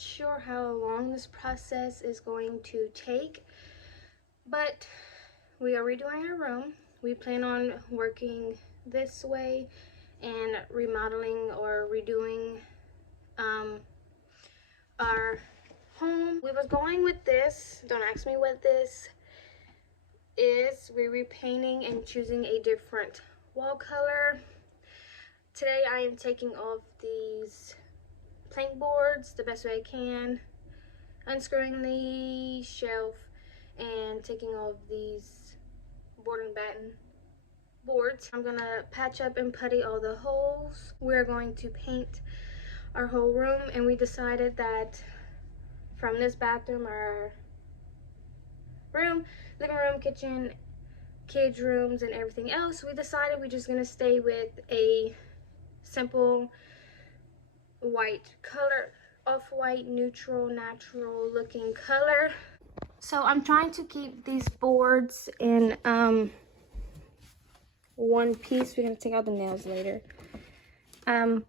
sure how long this process is going to take, but we are redoing our room. We plan on working this way and remodeling or redoing our home. We was going with this. Don't ask me what this is. We're repainting and choosing a different wall color. Today I am taking off these plank boards the best way I can, unscrewing the shelf and taking off these board and batten boards. I'm gonna patch up and putty all the holes. We're going to paint our whole room, and we decided that from this bathroom, our room, living room, kitchen, kids rooms, and everything else, we decided we're just gonna stay with a simple white color, off-white, neutral, natural looking color. So I'm trying to keep these boards in one piece. We're gonna take out the nails later. So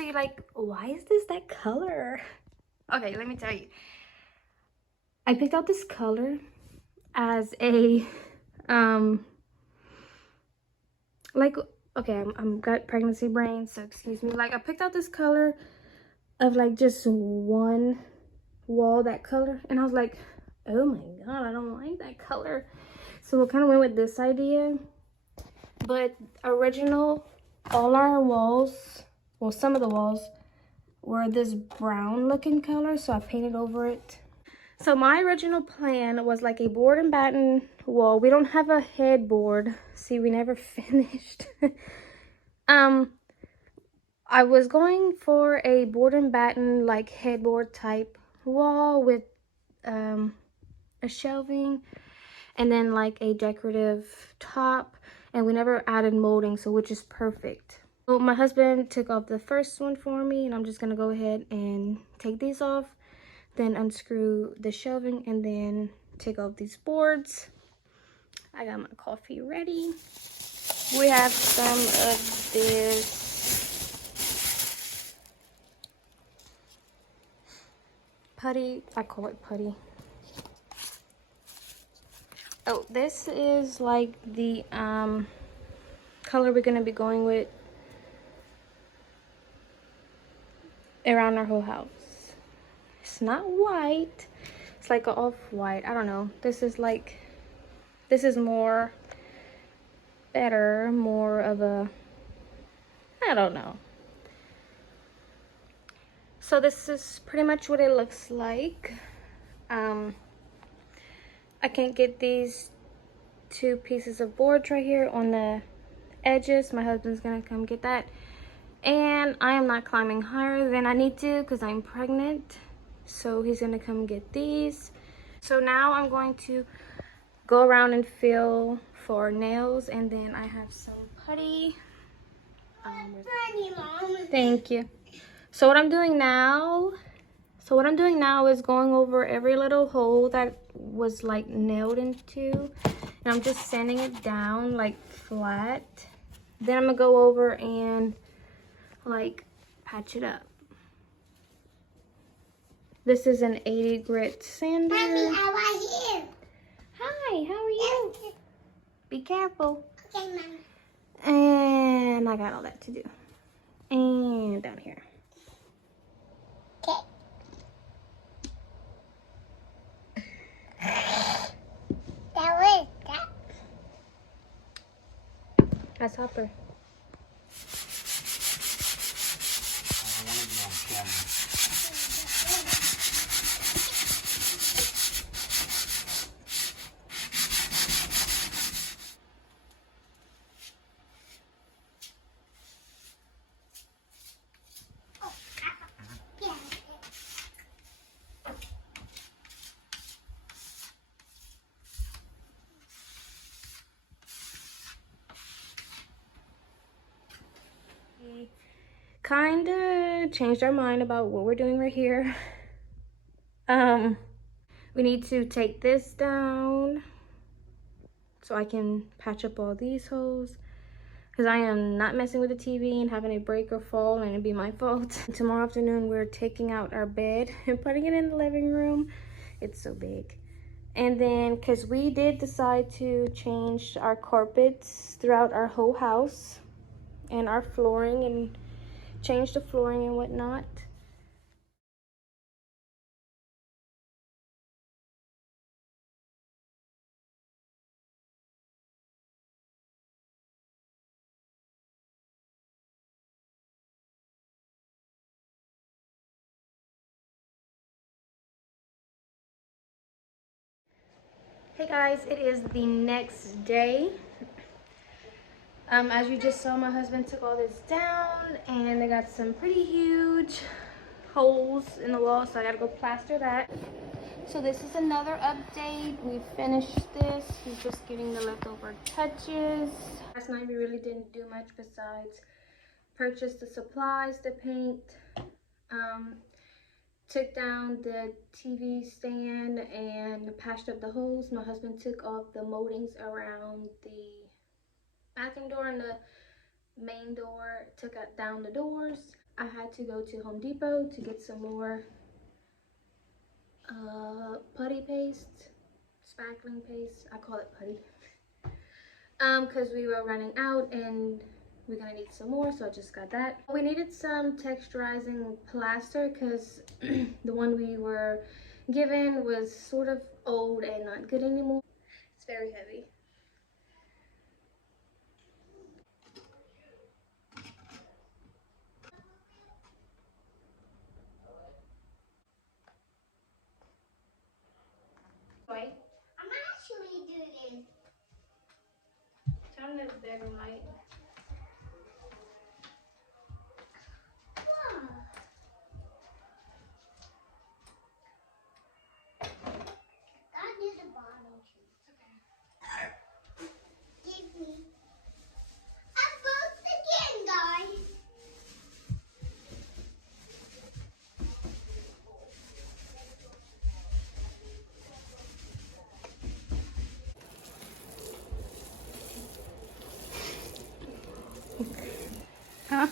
you're like, why is this that color? Okay, let me tell you. I picked out this color as a like, okay, I'm got pregnancy brain, so excuse me. Like, I picked out this color of like just one wall, that color, and I was like, oh my god, I don't like that color. So we kind of went with this idea. But original, all our walls, well, some of the walls were this brown looking color, so I painted over it. So my original plan was like a board and batten wall. We don't have a headboard. See, we never finished. I was going for a board and batten like headboard type wall with a shelving and then like a decorative top, and we never added molding, so which is perfect. So my husband took off the first one for me, and I'm just gonna go ahead and take these off, then unscrew the shelving, and then take off these boards. I got my coffee ready. We have some of this putty. I call it putty. Oh, this is like the color we're gonna be going with around our whole house. It's not white, it's like an off-white. I don't know. This is more better, more of a, I don't know. So this is pretty much what it looks like. I can't get these two pieces of boards right here on the edges. My husband's gonna come get that. And I am not climbing higher than I need to because I'm pregnant. So he's gonna come get these. So now I'm going to go around and feel for nails, and then I have some putty. Thank you. So what I'm doing now is going over every little hole that was like nailed into, and I'm just sanding it down like flat. Then I'm gonna go over and like patch it up. This is an 80 grit sander. Mommy, how are you? Hi, how are you? Be careful. Okay, Mommy. And I got all that to do. And down here. Okay. That was that. That's Hopper. Kind of changed our mind about what we're doing right here. We need to take this down so I can patch up all these holes. because I am not messing with the TV and having a break or fall and it'd be my fault. Tomorrow afternoon, we're taking out our bed and putting it in the living room. It's so big. And then, because we did decide to change our carpets throughout our whole house and our flooring and change the flooring and whatnot. Hey guys, it is the next day. As you just saw, my husband took all this down and they got some pretty huge holes in the wall, so I gotta go plaster that. So this is another update. We finished this. He's just getting the leftover touches. Last night we really didn't do much besides purchase the supplies, the paint, took down the TV stand and patched up the holes. My husband took off the moldings around the bathroom door and the main door, took down the doors. I had to go to Home Depot to get some more putty paste, spackling paste. I call it putty. Because we were running out and we're gonna need some more, so I just got that. We needed some texturizing plaster because the one we were given was sort of old and not good anymore. It's very heavy. Wait, I'm actually doing turn the bedroom light. Wow. I did the bottom. Give me. I both again, guys. Huh?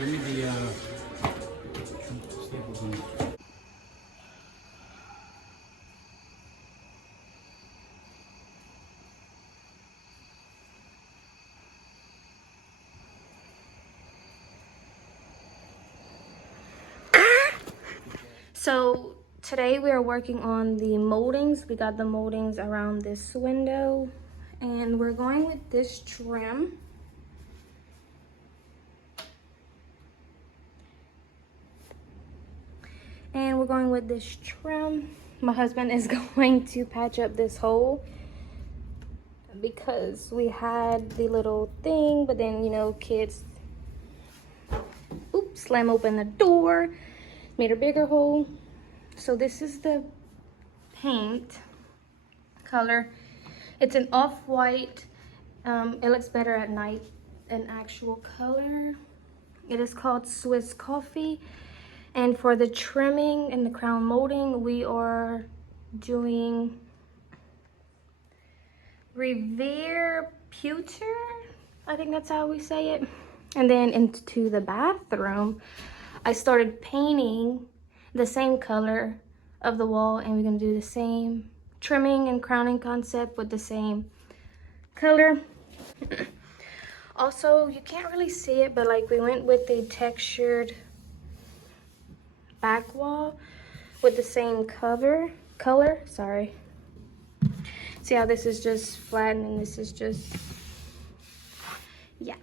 Give me the staples in. So today we are working on the moldings. We got the moldings around this window and we're going with this trim. And we're going with this trim. My husband is going to patch up this hole because we had the little thing, but then, you know, kids, oops, slam open the door, made a bigger hole. So this is the paint color. It's an off-white. It looks better at night in actual color. It is called Swiss Coffee. And for the trimming and the crown molding, we are doing Revere Pewter. I think that's how we say it. And then into the bathroom, I started painting the same color of the wall, and we're gonna do the same trimming and crowning concept with the same color. Also, you can't really see it, but like we went with the textured back wall with the same color. Sorry. See how this is just flat and this is just, yeah.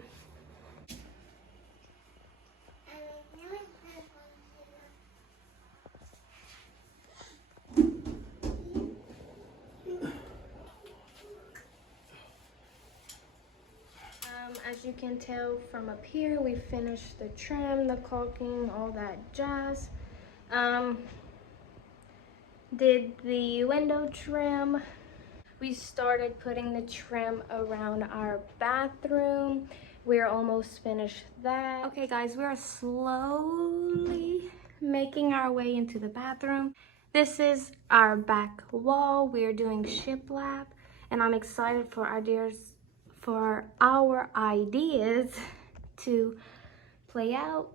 As you can tell from up here, we finished the trim, the caulking, all that jazz. Did the window trim. We started putting the trim around our bathroom. We're almost finished that. Okay guys, we're slowly making our way into the bathroom. This is our back wall. We're doing shiplap, and I'm excited for our ideas to play out.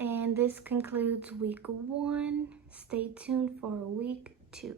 And this concludes week 1. Stay tuned for week 2.